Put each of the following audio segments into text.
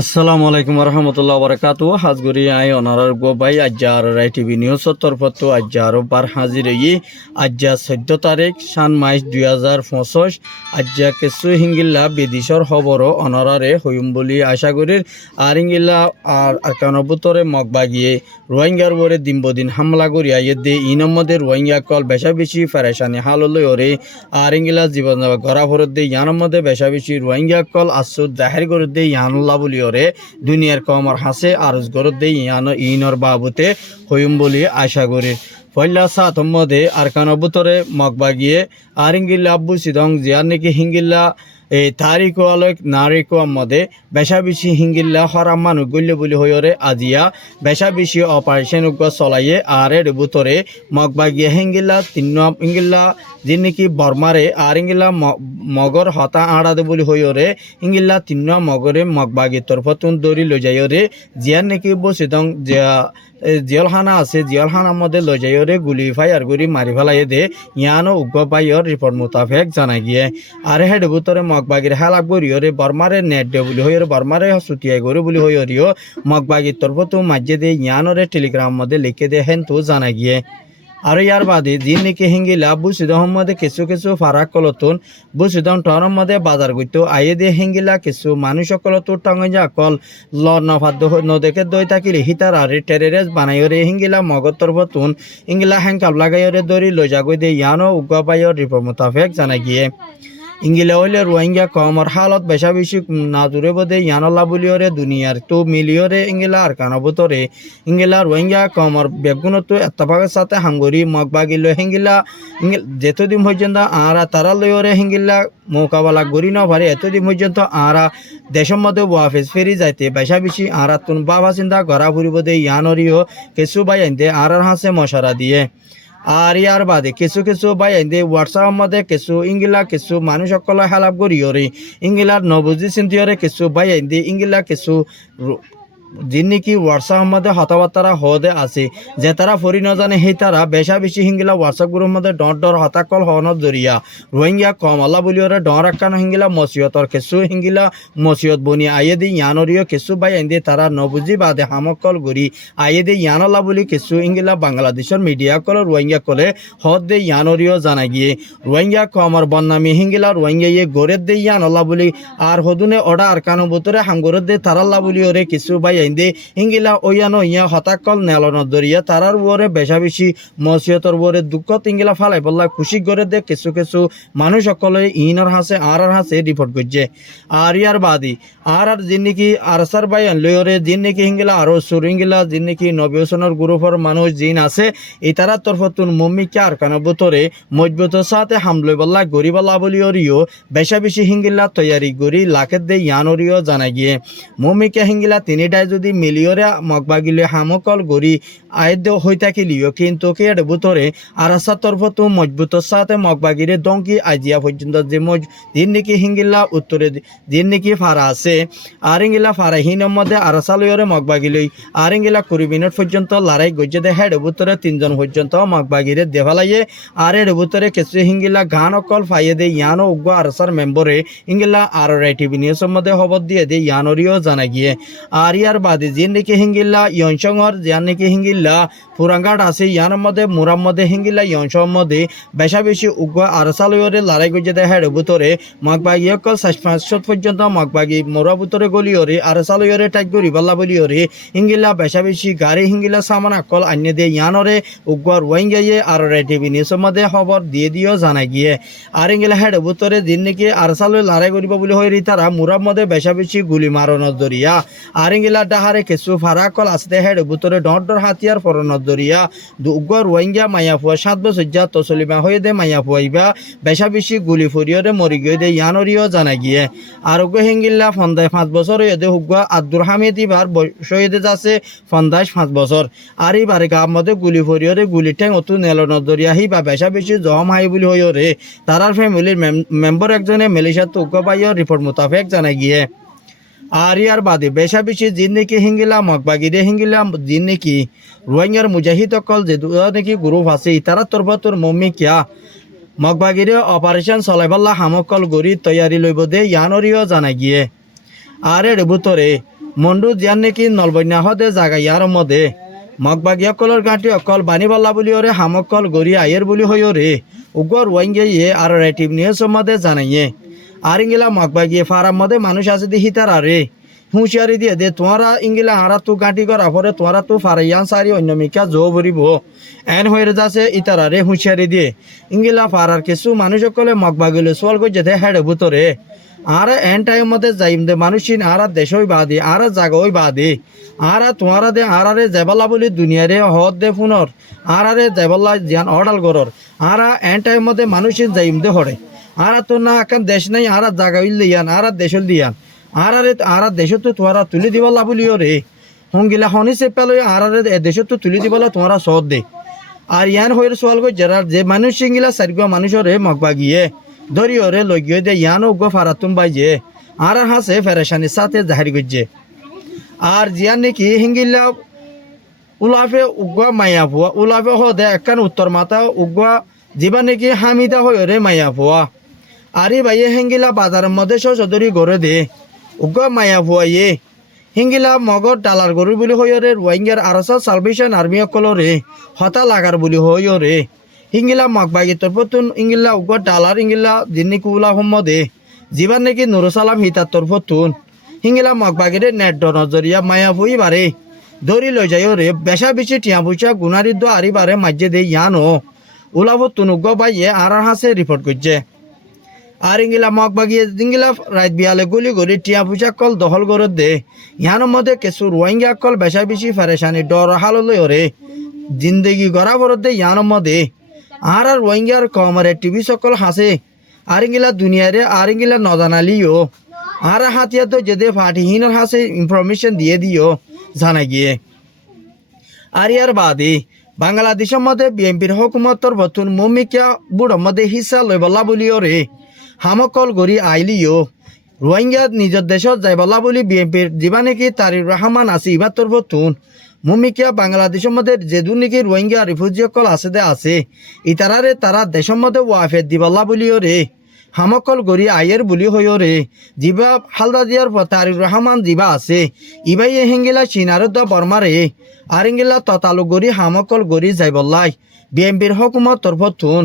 আসসালামু আলাইকুম রহমতুল্লাহ বরকাতু হাজগুড়ি আই অনারার গো ভাই আজ্জার রাই টিভি নিউজ তরফতো আজ্জার বার হাজির আজ্জা 14 তারিখ সান মাইস 2025 আজ্জা কিছু হিঙ্গিল্লা বিদেশর খবর অনারারে হইম বলি আশা করি আর হিঙ্গিল্লা আর আকানবুতরে মগবাগিয়ে রোহিঙ্গার বরে দিন হামলা করি আইয়ে দে ইনমদের রোহিঙ্গা কল বেশা বেশি ফেরেশানি হাললৈ ওরে আর হিঙ্গিল্লা জীবন গড়া ভরত দে ইয়ানমদে বেশা বেশি রোহিঙ্গা কল আসুদ জাহির করে দে ইয়ানুল্লাহ বলি ওরে দুনিয়ার কমর হাসে আরজ গরত দে ইনর বাবুতে হইম বলি আশা করি পয়লা সাত মধ্যে আরকানবুতরে মগবাগিয়ে আরিঙ্গিল্লা আব্বু সিদং জিয়ার নাকি হিঙ্গিল্লা এই তারিখ আলোক নারিক মধ্যে বেশা বেশি হিঙ্গিল্লা হরাম মানুষ গল্য বলি হইরে আজিয়া বেশা বেশি অপারেশন চলাইয়ে আর এর বুতরে মগবাগিয়ে হিঙ্গিল্লা তিন হিঙ্গিল্লা যে নাকি বর্মারে আর হিঙ্গিল্লা মগর হতা আড়াদে বলি হইরে হিঙ্গিল্লা তিন মগরে মগবাগি তরফতুন দৌড়ি লৈ যাইরে জিয়ার নাকি বসিদং জিয়লখানা আছে জিয়লখানার মধ্যে লৈ যাইরে গুলি ফায়ার গুলি মারি ফেলাই দে ইয়ানো উগ্র পাইয়র রিপোর্ট মোতাবেক জানা গিয়ে আর হেড বুতরে মগবাগির হেলাক বরিয়রে বর্মারে নেট দে বলি হইরে বর্মারে ছুটিয়াই গরে বলি হইরিও মগবাগির তরফতো মাঝে দে ইয়ানরে টেলিগ্রাম মধ্যে লিখে দে হেন তো জানা গিয়ে আর ইয়ার বাদে দিন নাকি হিঙ্গিলা বুসিদহর মধ্যে কিছু কিছু ফারাক কলতুন বুসিদম টনের মধ্যে বাজার করতো আইয়ে দিয়ে হিঙ্গিলা কিছু মানুষ সকলতো টাঙে যা কল ল নফাদ্য নদেকে দই থাকিলে হিতার আর টেরেরেস বানাইরে হিঙ্গিলা মগর তরফতুন হিঙ্গিলা হ্যাংকাপ লাগাইরে দড়ি লৈ যাগৈ দিয়ে ইয়ানো উগ্র পাইয়র রিপোর্ট মোতাবেক জানা গিয়ে ইংগিলা হইলে রোহিঙ্গা কমর হালত বেশা বেশি না দূরে বোধে ইয়ানল্লা বলিওরে দুনিয়ার তো মিলিয়রে ইংগিলা আর কানবতরে ইংগিলা রোহিঙ্গা কমর বেগুনত এত্তফাকের সাথে হাঙ্গরি মগবাগিল হিঙ্গিলা যেতদিন পর্যন্ত আরা তারা লইরে হিঙ্গিলা মোকাবেলা করি না পারে এতদিন পর্যন্ত আরা দেশের মধ্যে ওয়াফেস ফেরি যাইতে বেশা বেশি আরা তুন বাবা চিন্তা করা ফুরিব দে ইয়ানরিও কিছু বাই আনতে আরার হাসে মশারা দিয়ে আর ইয়ার বাদে কিছু কিছু বাইন্দে হোয়াটসঅ্যাপ মধ্যে কিছু ইংগিলা কিছু মানুষ সকল হেলাপ করিয়রে ইংগিলার নবুজি চিন্তিয়রে কিছু বাইন্দে ইংগিলা কিছু যিনি নাকি হোয়াটসঅ্যাপ মধ্যে হতাবার্তারা হদে আছে যে তারা ফরি ন জানে সেই তারা বেশা বেশি হিঙ্গিলা হোয়াটসঅ্যাপ গ্রুপের মধ্যে ডর হতাকল হওয়ানোর জরিয়া রোহিঙ্গা কম আল্লাহ বলিওরে ডর আকানো হিঙ্গিলা মসিয়তর কিছু হিঙ্গিলা মসিয়ত বনি আইয়ে দি ইয়ানরিও কিছু বাই আইন্দে তারা নবুজি বাদে হামকল গরি আইয়ে দি ইয়ানল্লাহ বলি কিছু হিঙ্গিলা বাংলাদেশের মিডিয়া কল রোহিঙ্গা কলে হদ দে ইয়ানরিও জানা গিয়ে রোহিঙ্গা কমর বন্নামি হিঙ্গিলা রোহিঙ্গা ইয়ে গড়ের দে ইয়ানল্লাহ বলি আর হদুনে ওডা আরকানো বোতরে হাঙ্গরের দে তারাল্লাহ বলিওরে কিছু বাই আইন্দে হিঙ্গিলা ওয়ানো ইয়া হতাকল নেলনত দরিয়া তারার ওরে বেশা বেশি মসিয়তর ওরে দুঃখ ইঙ্গিলা ফালাই বললা খুশি করে দে কিছু কিছু মানুষ সকলে ইনর হাসে আর হাসে রিপোর্ট করছে আর ইয়ার বাদি আর যিন নাকি আরসার বাই লয়রে যিন নাকি হিঙ্গিলা আরো সুরিঙ্গিলা যিন নাকি নবী হোসেনের গ্রুপের মানুষ যিন আছে এই তারার তরফতুন মম্মিকে আর কানবতরে মজবুত সাথে হামলে বললা গরিবাল্লা বলিওরিও বেশা বেশি হিঙ্গিলা তৈয়ারি গরি লাখের দে ইয়ানরিও জানা গিয়ে মম্মিকে হিঙ্গিলা তিনিটাই যদি মিলিয়রে মগবাগিলে হামকল গরি আয়দ্য হই থাকিলিও কিন্তু কে বুতরে আরাসার তরফতো মজবুত সাথে মগবাগিরে দঙ্কি আজিয়া পর্যন্ত যে দিন নাকি হিঙ্গিলা উত্তরে দিন নাকি ফারা আছে আর ইঙ্গিলা ফারা হিনের মধ্যে আরাসালয়রে মগবাগিলই আর ইঙ্গিলা 20 মিনিট পর্যন্ত লড়াই গজ্জে দে হেড বুতরে 3 জন পর্যন্ত মগবাগিরে দেভালাইয়ে আর এর বুতরে কিছু হিঙ্গিলা গান অকল ফাইয়ে দে ইয়ানো উগ্র আরাসার মেম্বরে ইঙ্গিলা আর রাই টিভি নিউজের মধ্যে খবর দিয়ে দে ইয়ানরিও জানা গিয়ে আর ইয়ার বাদে যিন নাকি হিঙ্গিল্লা ইয়নসংহর যান নাকি হিঙ্গিল্লা পুরাঙ্গাট আছে ইয়ানোর মধ্যে মুরার মধ্যে হিঙ্গিল্লা ইয়নসংহর মধ্যে বেশা বেশি উগ্র আরসালয়রে লড়াই গজে দেয় হেড বুতরে মগবাগি অকল 500 পর্যন্ত মগবাগি মোরা বুতরে গলিয়রে আরসালয়রে টাইট করি বল্লা বলিয়রে হিঙ্গিল্লা বেশা বেশি গাড়ি হিঙ্গিল্লা সামান আকল আন্য দে ইয়ানরে উগ্র রোহিঙ্গাইয়ে আর টিভি নিউজের মধ্যে খবর দিয়ে দিও জানা গিয়ে আর হিঙ্গিল্লা হেড বুতরে দিন নাকি আরসালয় লড়াই করিব বলি হইরি তারা মুরার মধ্যে বেশা বেশি গুলি মারণর দরিয়া আর হিঙ্গিল্লা ডাহারে কিছু ফারাকল আসতে হেড বুতরে ডর হাতিয়ার পরনত দরিয়া উগ্র রোহিঙ্গা মাইয়া ফুয়া 7 বছর যা তসলিমা হয়ে দে মাইয়া ফুয়াইবা বেশা বেশি গুলি ফুরিয়রে মরি গিয়ে দে ইয়ানরিও জানা গিয়ে আর উগ্র হিঙ্গিল্লা ফন্দায় 5 বছর হয়ে দে উগ্র আব্দুর হামিদ ইবার শহীদে যাচ্ছে ফন্দায় 5 বছর আর এইবারে গাঁর মধ্যে গুলি ফুরিয়রে গুলি ঠ্যাং অতু নেলনত দরিয়া হিবা বেশা বেশি জম হাই বলি হইরে তারার ফ্যামিলির মেম্বার একজনে মালয়েশিয়ার উগ্র পাইয় রিপোর্ট মোতাবেক জানা গিয়ে আর ইয়ার বাদে বেশা বেশি যিন নাকি হিঙ্গিলা মগবাগিরে হিঙ্গিলা যিন নাকি রোহিঙ্গার মুজাহিদ অকল যে নাকি গ্রুপ আছে তারা তরফতর মম্মি কিয়া মগবাগিরে অপারেশন চলাইবাল্লা হামকল গড়ি তৈয়ারি লইব দে ইয়ানরিও জানা গিয়ে আর এর ভিতরে মন্ডু জিয়ান নেকি নলবন্যা হদে জাগা ইয়ার মধ্যে মগবাগি অকলর গাঁটি অকল বানিবাল্লা বলি ওরে হামকল গড়ি আয়ের বলি হই রে উগর ওয়াইঙ্গে ইয়ে আর রেটিভ নিউজ মধ্যে জানাইয়ে আর ইঙ্গিলা মগবাগিয়ে ফারাম মধ্যে মানুষ আছে দি হিতার আরে হুঁশিয়ারি দিয়ে দে তোমরা ইঙ্গিলা আরা তু গাঁটি করা পরে তোমরা তু ফারাইয়ান সারি অন্য মিকা জো ভরিব এন হয়ে যাচ্ছে ইতারারে হুঁশিয়ারি দিয়ে ইঙ্গিলা ফারার কিছু মানুষ সকলে মগবাগিলে সোয়াল করে যেতে হেডে ভুতরে আর এন টাইম মধ্যে যাইম দে মানুষিন আর দেশই বাদে আর জাগই বাদে আর তোমারা দে আরে জেবাল্লা বলি দুনিয়ারে হদ দে ফোনর আরে জেবাল্লা জিয়ান অর্ডাল গরর আর এন টাইম মধ্যে মানুষিন যাইম দে হরে আর তো না এখন দেশ নাই আর জাগা ইলিয়ান আর দেশল দিয়ান আর দেশ তো তোরা তুলি দিবাল্লা বলিও রে হঙ্গিলা হনি সে পেলো আর দেশ তো তুলি দিবাল্লা তোমরা সদ দে আর ইয়ান হয়ে সোয়াল গো জেরার যে মানুষ সিঙ্গিলা সারিগো মানুষরে মগবাগিয়ে ধরিও রে লইয়ে দে ইয়ানো গো ফারাতুম বাইজে আর হাসে ফেরেশানির সাথে জাহির গজ্জে আর জিয়ান নাকি হিঙ্গিলা উলাফে উগা মায়া ভুয়া উলাফে হদে একখান উত্তর মাথা উগা যিবা নাকি হামিদা হয়ে রে মায়া ভুয়া আরে ভাইয়ে হিঙ্গিলা বাজারের মধ্যে সদরি গড়ে দে উগা মায়া ভুয়া ইয়ে হিঙ্গিলা মগর ডালার গরু বলি হইও রে রোহিঙ্গার আরসা সালভেশন আর্মি অকল রে হতা লাগার বলি হইও রে হিঙ্গিলা মগবাগি তরফতুন ইঙ্গিলা উগা ডালার ইঙ্গিলা জিন্নি কুলা সম্মদে যিবার নাকি নুরুসালাম হিতার তরফতুন হিঙ্গিলা মগবাগিরে নেট নজরিয়া মায়া ভুই বারে দৌড়ি লই যাইও রে বেশা বেশি টিয়া পয়সা গুনারিদ্দ আরি বারে মাঝে দে ইয়ানো উলাফতুন উগ্র বাইয়ে আর হাসে রিপোর্ট করছে আর ইঙ্গিলা মগবাগিয়ে ইঙ্গিলা রাত বিয়ালে গুলি গড়ি টিয়া পয়সা কল দখল করে দে ইয়ানোর মধ্যে কিছু রোহিঙ্গা কল বেশা বেশি ফেরেশানি ডর হাল রে জিন্দগি গড়া বরদ দে ইয়ানোর মধ্যে আর রোহিঙ্গার কমরে টিভি সকল হাসে আর ইঙ্গিলা দুনিয়ারে আর ইঙ্গিলা নজানালিও আর হাতিয়া তো যেতে ফাটিহীনের হাসে ইনফরমেশন দিয়ে দিও জানা গিয়ে আর ইয়ার বাদে বাংলাদেশের মধ্যে বিএনপির হুকুমতর বতুন মমিকা বুড়োর মধ্যে হিসা লইবলা বলিও রে হামকল গড়ি আইলিও রোহিঙ্গা নিজের দেশত যাইবলা বলি বিএনপির যিবা নাকি তারির রহমান আছে ইবাতর বতুন মমিকা বাংলাদেশের মধ্যে যেদু নাকি রোহিঙ্গা রিফিউজি সকল আছে দে আছে ইতারারে তারা দেশের মধ্যে ওয়াফের দিবল্লা বলিও রে হামকল গড়ি আয়ের বুলি হইও রে যিবা হালদা দিয়ার তারির রহমান যিবা আছে ইবাই হেঙ্গিলা চিনারত দা বর্মারে আর ইঙ্গিলা ততালু গড়ি হামকল গড়ি যাইবল্লাই বিএনপির হুকুমত তরফতুন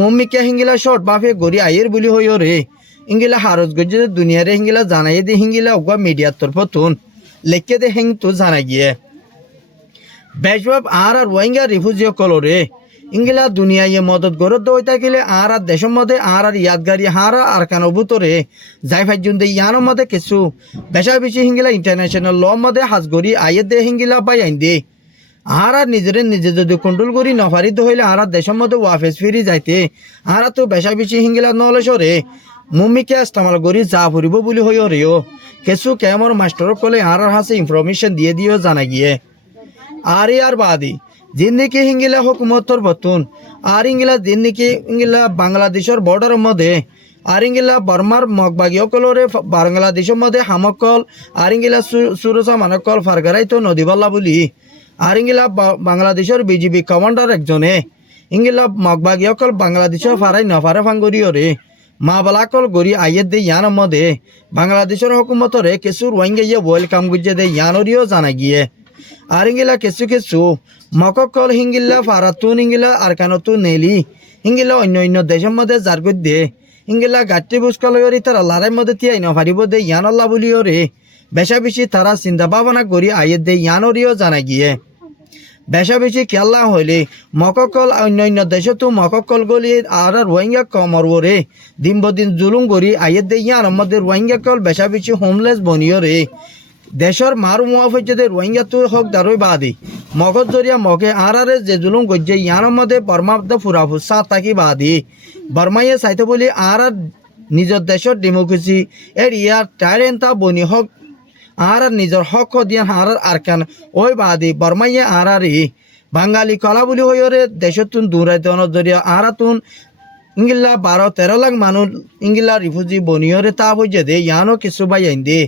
মমিকা হিঙ্গিলা শর্ট বাফে গড়ি আয়ের বুলি হইও রে ইঙ্গিলা হারজ গজ্জে দুনিয়ারে হিঙ্গিলা জানাই দে হিঙ্গিলা উগা মিডিয়ার তরফতুন লেখকে দে হিং তো জানা গিয়ে বেশবাব আর রোহিঙ্গা রিফিউজি কলরে ইঙ্গিলা দুনিয়ায় মদত গরত দই থাকিলে আর দেশের মধ্যে আর ইয়াদগারি হারা আর কেন ভূতরে যাই ফাইজুন দে ইয়ানোর মধ্যে কিছু বেশা বেশি হিঙ্গিলা ইন্টারন্যাশনাল ল মধ্যে হাজগরি আয়ের দে হিঙ্গিলা পাই আইন দে আর নিজের নিজে যদি কন্ট্রোল করি নফারিত হইলে আর দেশের মধ্যে ওয়াফেস ফিরি যাইতে আর তো বেশা বেশি হিঙ্গিলা নলেশরে মমিকে ইস্তেমাল করি যা ফুরিব বলি হইও রেও কিছু কেমন মাস্টার কলে আর হাসে ইনফরমেশন দিয়ে দিও জানা গিয়ে আর ইয়ার বাদি জিন্দিকে হিঙ্গিলা হুকুমতর বতুন আর ইঙ্গিলা জিন্দিকে ইঙ্গিলা বাংলাদেশের বর্ডারের মধ্যে আর ইঙ্গিলা বর্মার মগবাগী অকলরে বাংলাদেশের মধ্যে হামকল আর ইঙ্গিলা সুরসা মানকল ফারগারাই তো নদীবাল্লা বলি আর ইঙ্গিলা বাংলাদেশের বিজিবি কমান্ডার একজনে ইঙ্গিলা মগবাগী অকল বাংলাদেশের ফারাই নফারে ফাঙ্গরিও রে মা বালাকল গড়ি আইয়ের দে ইয়ানোর মধ্যে বাংলাদেশের হুকুমতরে কিছু রোহিঙ্গা ইয়ে ওয়েলকাম গুজে দে ইয়ানোরিও জানা গিয়ে আর ইঙ্গিলা কিছু কিছু মককল হিঙ্গিল্লা ফারাতুন ইঙ্গিলা আর কানতু নেলি ইঙ্গিলা অন্য অন্য দেশের মধ্যে জারগুদ দে ইঙ্গিলা গাঠি বুসকলরি তারা লারের মধ্যে তিয়াই নফারিব দে ইয়ানল্লা বলিও রে বেশা বেশি তারা চিন্তা ভাবনা করি আইয়ের দে ইয়ানোরিও জানা গিয়ে বেশা বেশি খেলা হইলে মককল অন্য অন্য দেশতো মককল গলি আর রোহিঙ্গা কমরব রে দিন বদিন জুলুম করি আইয়ের দে ইয়ানোর মধ্যে রোহিঙ্গা কল বেশা বেশি হোমলেস বনিও রে দেশের মারু মুয়াফে যদি রোহিঙ্গা তো হক দারই বাদি মগজ জরিয়া মকে আর যে জুলুম গজ্জে ইয়ানোর মধ্যে বর্মাব্দ ফুরাফু সা তাকি বাদি বর্মাইয়ে চাইতে বলি আর নিজের দেশের ডেমোক্রেসি এর ইয়ার টাইরেন্তা বনি হক আর নিজের হক দিয়া আর আর কেন ওই বাদি বর্মাইয়ে আর বাঙালি কলা বলি হইরে দেশতুন দূরাইতে জরিয়া আর তুন ইঙ্গিল্লা 12-13 লাখ মানুষ ইঙ্গিল্লা রিফিউজি বনিয়রে তা বুঝে দে ইয়ানো কিছু বাই আইন দে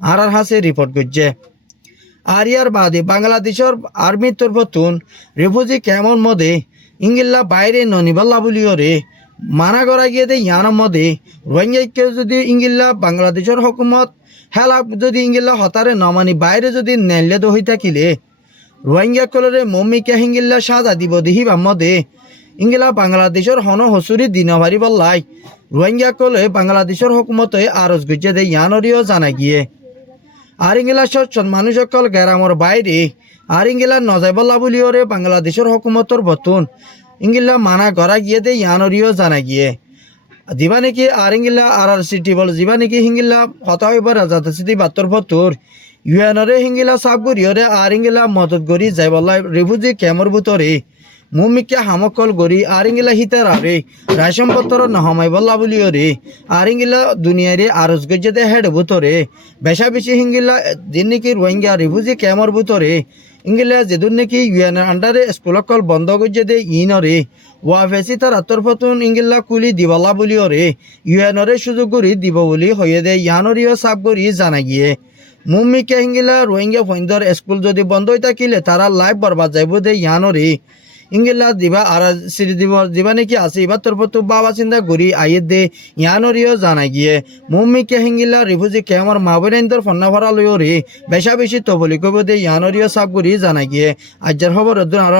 আর হাসে রিপোর্ট করছে আর ইয়ার বাদে বাংলাদেশের আর্মির তরফতুন রিফিউজি কেমন মধ্যে ইঙ্গিল্লা বাইরে ননিবাল্লা বলিও রে মানা করা গিয়ে দে ইয়ানোর মধ্যে রোহিঙ্গাকে যদি ইঙ্গিল্লা বাংলাদেশের হুকুমত হেলা যদি ইংগিলা হতারে নমানি বাইরে যদি নেলে তো হই থাকিলে রোহিঙ্গা কলরে মম্মিকে হিঙ্গিল্লা সাজা দিব দিহি বাম্মদে ইংগিলা বাংলাদেশের হন হসুরি দিনভারি বল্লাই রোহিঙ্গা কলে বাংলাদেশের হুকুমতে আরজ গুজে দে ইয়ানরিও জানা গিয়ে আর ইংগিলা সচ্ছন মানুষ সকল গ্রামের বাইরে আর ইংগিলা নজাই বল্লা বলিওরে বাংলাদেশের হুকুমতর বতুন ইংগিলা মানা করা গিয়ে দে ইয়ানরিও জানা গিয়ে দিবা নাকি আর ইংগিলা আর সিটি বল দিবা নাকি হিঙ্গিলা হতা হইবার রাজাতে সিটি বাত্তর ভত্তর ইউএনরে হিঙ্গিলা সাব গরিয়রে আর ইংগিলা মদত গরি যাই বল্লাই রিফিউজি ক্যাম্পর ভিতরে মুমিকে হামকল গরি আর ইংগিলা হিতার আরে রাশন পত্র নহমাই বল্লা বলিও রে আর ইংগিলা দুনিয়ারে আরজ গজ্জে দে হেড ভিতরে বেশা বেশি হিঙ্গিলা দিন নাকি রোহিঙ্গা রিফিউজি ক্যাম্পর ভিতরে ইংগিলা যেদুন নাকি ইউএনের আন্ডারে স্কুলকল বন্ধ গজ্জে দে ইনরে ওয়াফেসি তার আত্মর ফতুন ইংগিলা কুলি দিবলা বলিও রে ইউএনরে সুযোগ গরি দিব বলি হয়ে দে ইয়ানরিও সাব গরি জানা গিয়ে মুম্মিকে হিঙ্গিলা রোহিঙ্গা ফৈন্দর স্কুল যদি বন্ধ হয়ে থাকিলে তারা লাইফ বরবাদ যাইব দে ইয়ানরে ইংগিলা দিবা আর সিরি দিব দিবা নাকি আছে এবার তোর তো বাবা চিন্তা করি আইয়ে দে ইয়ানরিও জানা গিয়ে মুম্মিকে হিঙ্গিলা রিফিউজি ক্যাম্পর মাহবুবেন্দর ফন্না ভরা লইও রে বেশা বেশি তো বলি কব দে ইয়ানরিও সাব করি জানা গিয়ে আজ্জার খবর আর